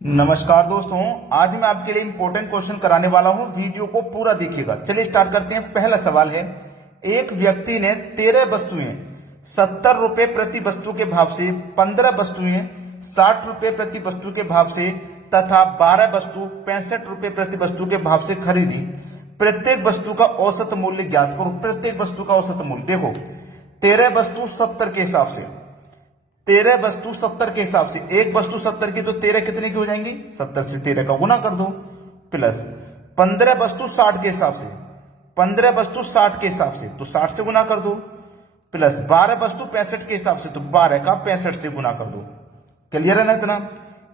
नमस्कार दोस्तों, आज मैं आपके लिए इंपॉर्टेंट क्वेश्चन कराने वाला हूं। वीडियो को पूरा देखिएगा। चलिए स्टार्ट करते हैं। पहला सवाल है, एक व्यक्ति ने 13 वस्तुएं 70 रुपए प्रति वस्तु के भाव से, 15 वस्तुएं 60 रुपए प्रति वस्तु के भाव से तथा 12 वस्तु 65 रुपए प्रति वस्तु के भाव से खरीदी। प्रत्येक वस्तु का औसत मूल्य ज्ञात करो। प्रत्येक वस्तु का औसत मूल्य देखो, 13 वस्तु 70 के हिसाब से, 13 वस्तु 70 के हिसाब से, एक वस्तु 70 की तो 13 कितने की हो जाएंगी? 70 से 13 का गुना कर दो, प्लस 15 वस्तु 60 के हिसाब से, 15 वस्तु 60 के हिसाब से तो 60 से गुना कर दो, प्लस 12 वस्तु 65 के हिसाब से तो 12 का 65 से गुना कर दो। क्लियर है ना? इतना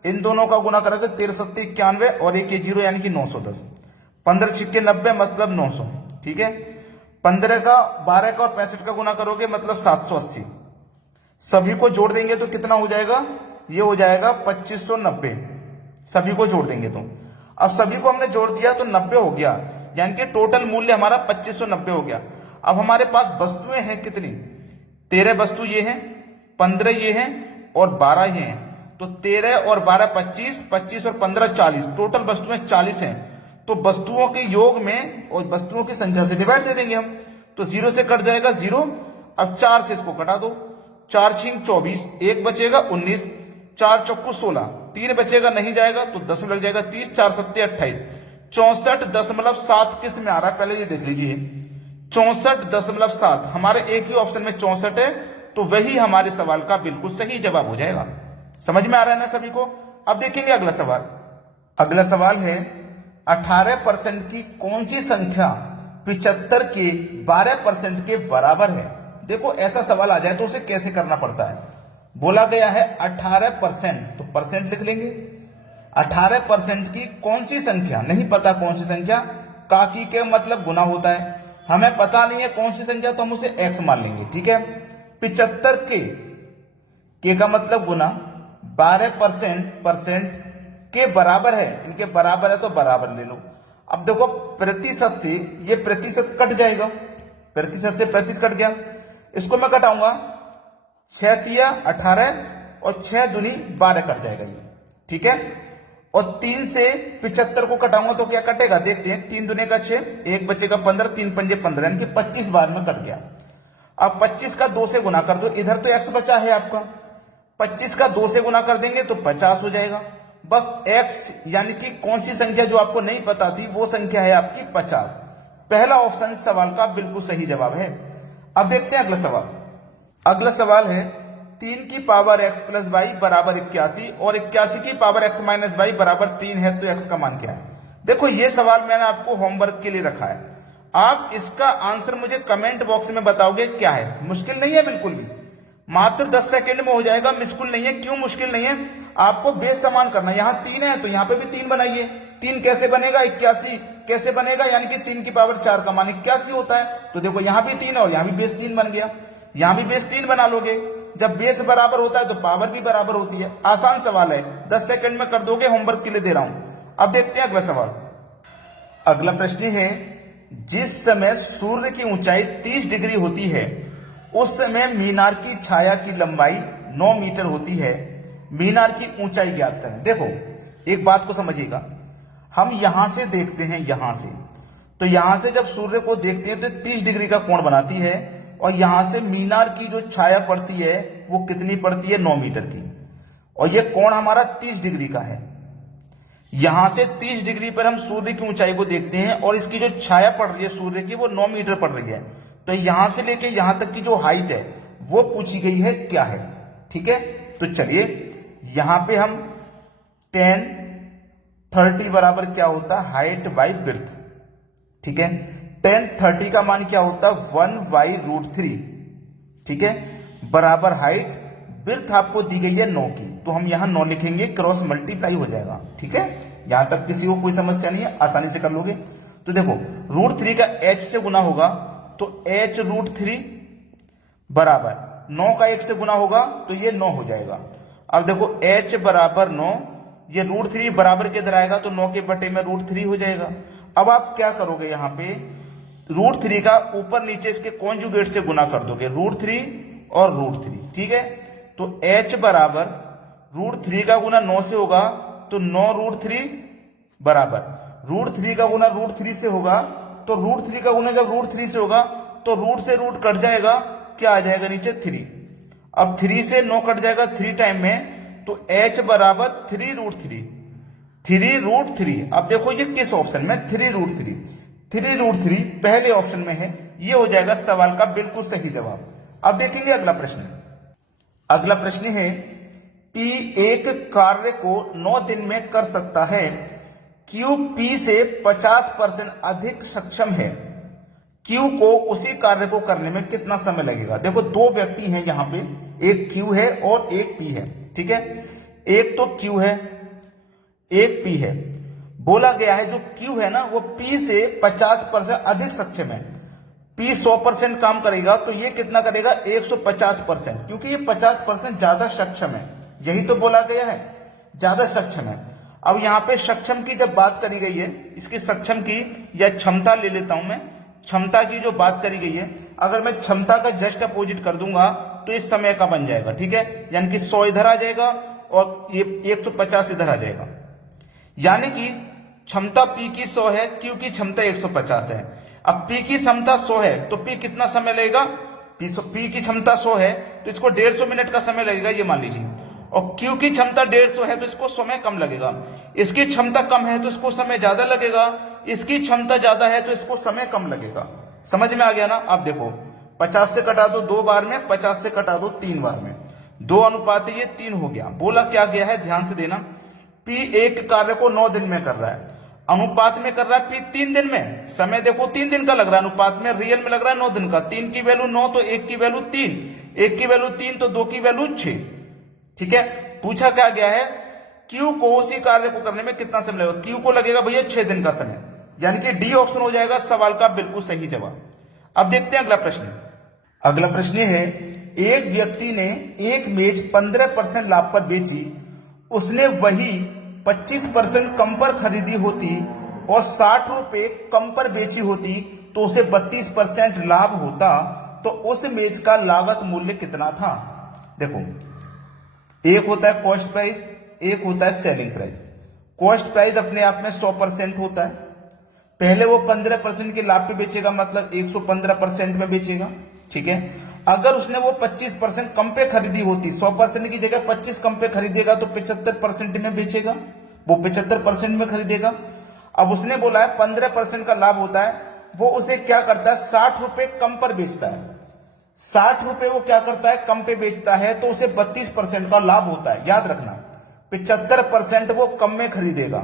इन दोनों का गुना करोगे 13 सत्ते 91 और एक 0 यानी कि 910। 15 छिक्के 90 मतलब 900। ठीक है, 15 का 12 का और 65 का गुना करोगे मतलब 780। सभी को जोड़ देंगे तो कितना हो जाएगा? ये हो जाएगा 2590। सभी को जोड़ देंगे तो, अब सभी को हमने जोड़ दिया तो 90 हो गया, यानी कि टोटल मूल्य हमारा 2590 हो गया। अब हमारे पास वस्तुएं हैं कितनी? 13 वस्तु ये हैं, 15 ये हैं और 12 ये हैं। तो 13 और 12 25, 25 और 15 40, टोटल वस्तुएं 40 हैं। तो वस्तुओं के योग में और वस्तुओं की संख्या से डिवाइड दे देंगे हम, तो 0 से कट जाएगा 0। अब 4 से इसको कटा दो, 4 छिंग 24, एक बचेगा 19, 4 चौको 16, 3 बचेगा नहीं जाएगा तो 10 लग जाएगा 30, 4 सत्ते 28, 64.7 किस में आ रहा है पहले ये देख लीजिए। 64.7 हमारे एक ही ऑप्शन में 64 है, तो वही हमारे सवाल का बिल्कुल सही जवाब हो जाएगा। समझ में आ रहा है ना सभी को? अब देखेंगे अगला सवाल। अगला सवाल है, 18% की कौन सी संख्या 75 के 12% के बराबर है? देखो, ऐसा सवाल आ जाए तो उसे कैसे करना पड़ता है। बोला गया है 18%, तो परसेंट लिख लेंगे। 18% की कौन सी संख्या, नहीं पता कौन सी संख्या, काकी के मतलब गुना होता है। हमें पता नहीं है कौन सी संख्या, तो हम उसे x मान लेंगे। ठीक है, 75 के का मतलब गुना, 12% के बराबर है, इनके बराबर है तो बराबर ले लो। अब देखो, प्रतिशत से ये प्रतिशत कट जाएगा, प्रतिशत से प्रतिशत कट गया, इसको मैं कटाऊंगा, 6 तिया 18 और 6 दूनी 12 कट जाएगा ये। ठीक है, और 3 से 75 को कटाऊंगा तो क्या कटेगा देखते हैं। 3 दूने का 6, एक बचेगा 15, 3 पंजे 15, यानी कि 25 बार में कट गया। अब 25 का 2 से गुना कर दो, इधर तो x बचा है आपका, 25 का 2 से गुना कर देंगे तो 50 हो जाएगा। बस x यानी कि कौन सी संख्या जो आपको नहीं पता थी वो संख्या है आपकी 50। पहला ऑप्शन सवाल का बिल्कुल सही जवाब है। अब देखते हैं अगला सवाल। अगला सवाल है, 3 की पावर x प्लस वाई बराबर 81 और 81 की पावर x माइनस वाई बराबर 3 है, तो x का मान क्या है? देखो, ये सवाल मैंने आपको होमवर्क के लिए रखा है। आप इसका आंसर मुझे कमेंट बॉक्स में बताओगे क्या है। मुश्किल नहीं है बिल्कुल भी, मात्र 10 सेकंड में हो जाएगा। मुश्किल नहीं है। क्यों मुश्किल नहीं है? आपको बेस समान करना। यहां 3 है तो यहां पे भी 3 बनाइए। 3 कैसे बनेगा? 81 कैसे बनेगा? यानी कि 3 की पावर 4 का मान 81 होता है। तो देखो, यहां भी 3 और यहां भी बेस 3 बन गया। यहां भी बेस 3 बना लोगे। जब बेस बराबर होता है तो पावर भी बराबर होती है। आसान सवाल है, 10 सेकंड में कर दोगे। होमवर्क के लिए दे रहा हूं। अब देखते हैं अगला सवाल। अगला प्रश्न है, जिस समय सूर्य की ऊंचाई 30 डिग्री होती है उस समय मीनार की छाया की लंबाई 9 मीटर होती है। मीनार की ऊंचाई ज्ञात करें। देखो, एक बात को समझिएगा, हम यहां से देखते हैं, यहां से, तो यहां से जब सूर्य को देखते हैं तो 30 डिग्री का कोण बनाती है, और यहां से मीनार की जो छाया पड़ती है वो कितनी पड़ती है? 9 मीटर की। और ये कोण हमारा 30 डिग्री का है। यहां से 30 डिग्री पर हम सूर्य की ऊंचाई को देखते हैं और इसकी जो छाया पड़ रही है सूर्य की वो 9 मीटर पड़ रही है। तो यहां से लेके यहां तक की जो हाइट है वो पूछी गई है क्या है। ठीक है, तो चलिए यहां पे हम 10 30 बराबर क्या होता है? Height by birth. ठीक है, 10 30 का मान क्या होता है? 1/√3। ठीक है, बराबर हाइट, बिर्थ आपको दी गई है 9 की, तो हम यहां 9 लिखेंगे, क्रॉस मल्टीप्लाई हो जाएगा। ठीक है, यहां तक किसी को कोई समस्या नहीं है, आसानी से कर लोगे। तो देखो, √3 का h से गुना होगा तो h√3 बराबर 9 का 1 से गुना होगा तो ये 9 हो जाएगा। अब देखो, h बराबर 9, ये √3 बराबर के इधर आएगा तो 9 के बटे में √3 हो जाएगा। अब आप क्या करोगे? यहां पे √3 का ऊपर नीचे इसके कॉन्जुगेट से गुना कर दोगे, √3 और √3। ठीक है, तो h बराबर √3 का गुना 9 से होगा तो 9√3 बराबर √3 का गुना √3 से होगा, तो √3 का गुना जब √3 से होगा तो रूट से रूट कट जाएगा, क्या आ जाएगा नीचे 3। अब 3 से 9 कट जाएगा 3 टाइम में, तो h बराबर 3√3 3√3। अब देखो ये किस ऑप्शन में 3√3 पहले ऑप्शन में है, ये हो जाएगा सवाल का बिल्कुल सही जवाब। अब देखेंगे अगला प्रश्न। अगला प्रश्न है P एक कार्य को 9 दिन में कर सकता है, Q P से 50% अधिक सक्षम है, Q को उसी कार्य को करने में कितना समय लगेगा। देखो दो व्यक्ति हैं यहां पे, एक Q है और एक P है, ठीक है। एक तो Q है, एक P है। बोला गया है जो Q है ना वो P से 50% अधिक सक्षम है। P 100% काम करेगा तो ये कितना करेगा 150%, क्योंकि ये 50% ज्यादा सक्षम है, यही तो बोला गया है, ज्यादा सक्षम है। अब यहां पे सक्षम की जब बात करी गई है, इसकी सक्षम की या क्षमता ले लेता हूं मैं, क्षमता की जो बात करी गई है, अगर मैं क्षमता का जस्ट अपोजिट कर दूंगा तो इस समय का बन जाएगा, ठीक है। यानी कि 100 इधर आ जाएगा और ये 150 इधर आ जाएगा, यानी कि क्षमता P की 100 है, Q की क्षमता 150 है। अब P की क्षमता 100 है तो P कितना समय लगेगा, P की क्षमता 100 है तो इसको 150 मिनट का समय लगेगा, ये मान लीजिए। और Q की क्षमता 150 है तो इसको समय कम लगेगा। इसकी क्षमता कम है तो इसको समय ज्यादा लगेगा, इसकी क्षमता ज्यादा है तो इसको समय कम लगेगा। समझ में आ गया ना। अब देखो 50 से कटा दो 2 बार में, 50 से कटा दो 3 बार में, 2 अनुपात ये 3 हो गया। बोला क्या गया है, ध्यान से देना, P एक कार्य को 9 दिन में कर रहा है, अनुपात में कर रहा है P 3 दिन में। समय देखो 3 दिन का लग रहा है, अनुपात में रियल में लग रहा है 9 दिन का। 3 की वैल्यू 9 तो 1 की वैल्यू 3, 1 की वैल्यू 3 तो 2 की वैल्यू 6, ठीक है। पूछा क्या गया है, Q को उसी कार्य को करने में कितना समय लगेगा। Q को लगेगा भैया 6 दिन का समय, यानी कि डी ऑप्शन हो जाएगा सवाल का बिल्कुल सही जवाब। अब देखते हैं अगला प्रश्न। अगला प्रश्न है, एक व्यक्ति ने एक मेज 15% लाभ पर बेची, उसने वही 25% कम पर खरीदी होती और 60 रुपए कम पर बेची होती तो उसे 32% लाभ होता, तो उस मेज का लागत मूल्य कितना था। देखो एक होता है कॉस्ट प्राइस, एक होता है सेलिंग प्राइस। कॉस्ट प्राइस अपने आप में 100% होता है, पहले वो 15% के लाभ पे बेचेगा, मतलब 115% में बेचेगा, ठीक है। अगर उसने वो 25% कम पे खरीदी होती, 100% की जगह 25 कम पे खरीदेगा तो 75% में बेचेगा, वो 75% में खरीदेगा। अब उसने बोला है 15% का लाभ होता है, वो उसे क्या करता है 60 रुपए कम पर बेचता है। 60 रुपए वो क्या करता है कम पे बेचता है तो उसे 32% का लाभ होता है। याद रखना 75% वो कम में खरीदेगा,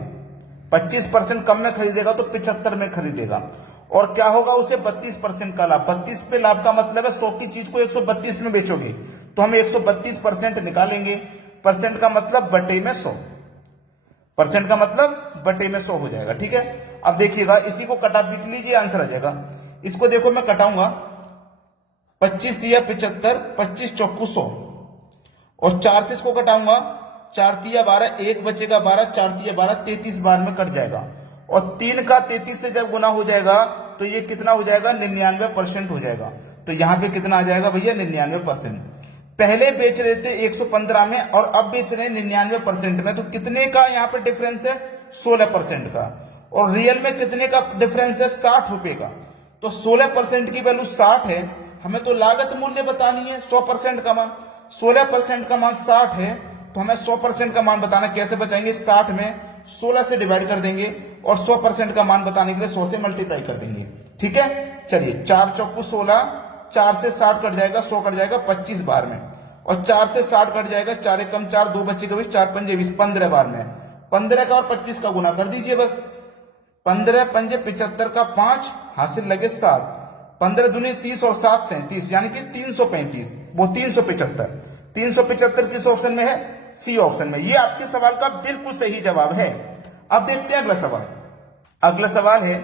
25% कम में खरीदेगा तो 75 में खरीदेगा, और क्या होगा उसे 32% का लाभ। 32 पे लाभ का मतलब है 100 की चीज को 132 में बेचोगे तो हम 132% निकालेंगे, परसेंट का मतलब बटे में 100, परसेंट का मतलब बटे में 100 हो जाएगा, ठीक है। अब देखिएगा इसी को कटा पीट लीजिए, आंसर आ जाएगा। इसको देखो मैं कटाऊंगा, 25 दिया 75, 25 चौकू 100, और 4 से इसको कटाऊंगा, 4 तिया 12, 1 बचेगा 12, 4 तिया 12, 33 बार में कट जाएगा। और 3 का 33 से जब गुना हो जाएगा तो ये कितना हो जाएगा 99% हो जाएगा। तो यहां पे कितना आ जाएगा भैया 99%। पहले बेच रहे थे 115 में और अब बेच रहे हैं 99% में, तो कितने का यहाँ पे डिफरेंस है 16% का, और रियल में कितने का डिफरेंस है 60 रुपए का। तो 16% की वैल्यू 60 है, हमें तो लागत मूल्य बतानी है 100% का मान, 16% का मान 60 है, तो हमें 100% का मान बताना। कैसे बचाएंगे, 60 में 16 से डिवाइड कर देंगे और 100% का मान बताने के लिए 100 से मल्टीप्लाई कर देंगे, ठीक है। चलिए 4 चौकू 16, 4 से 60 कट जाएगा, 100 कट जाएगा 25 बार में, और 4 से 60 कट जाएगा, 4 कम 4, 2 बचेगा 20, 4 पंजे 20, 15 बार में। 15 का और 25 का गुना कर दीजिए बस, 15 पंजे 75 का 5 हासिल लगे 7, 15 दूनी 30 और 7 37, यानी कि 335, वो 375। 375 किस ऑप्शन में है, सी ऑप्शन में। ये आपके सवाल का बिल्कुल सही जवाब है। अब देखते हैं अगला सवाल। अगला सवाल है,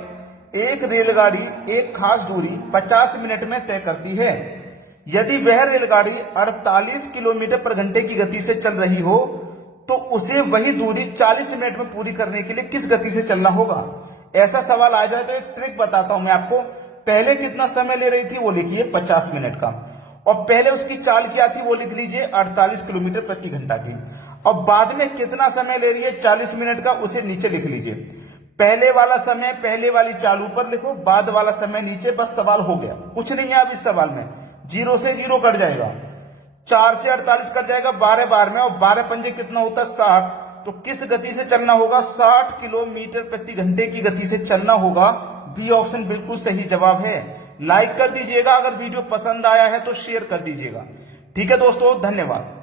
एक रेलगाड़ी एक खास दूरी 50 मिनट में तय करती है, यदि वह रेलगाड़ी 48 किलोमीटर पर घंटे की गति से चल रही हो तो उसे वही दूरी 40 मिनट में पूरी करने के लिए किस गति से चलना होगा। ऐसा सवाल आ जाए तो एक ट्रिक बताता हूं मैं आपको। पहले कितना समय ले रही थी वो लिखिए 50 मिनट का, और पहले उसकी चाल क्या थी वो लिख लीजिए 48 किलोमीटर प्रति घंटा की। और बाद में कितना समय ले रही है 40 मिनट का, उसे नीचे लिख लीजिए। पहले वाला समय पहले वाली चालू पर लिखो, बाद वाला समय नीचे, बस सवाल हो गया। कुछ नहीं है अब इस सवाल में, 0 से 0 कट जाएगा, 4 से 48 कट जाएगा 12 बार में, और 12 पंजे कितना होता है 60। तो किस गति से चलना होगा? 60 किलोमीटर प्रति घंटे की गति से चलना होगा। बी ऑप्शन बिल्कुल सही जवाब है। लाइक कर दीजिएगा, अगर वीडियो पसंद आया है तो शेयर कर दीजिएगा। ठीक है दोस्तों, धन्यवाद।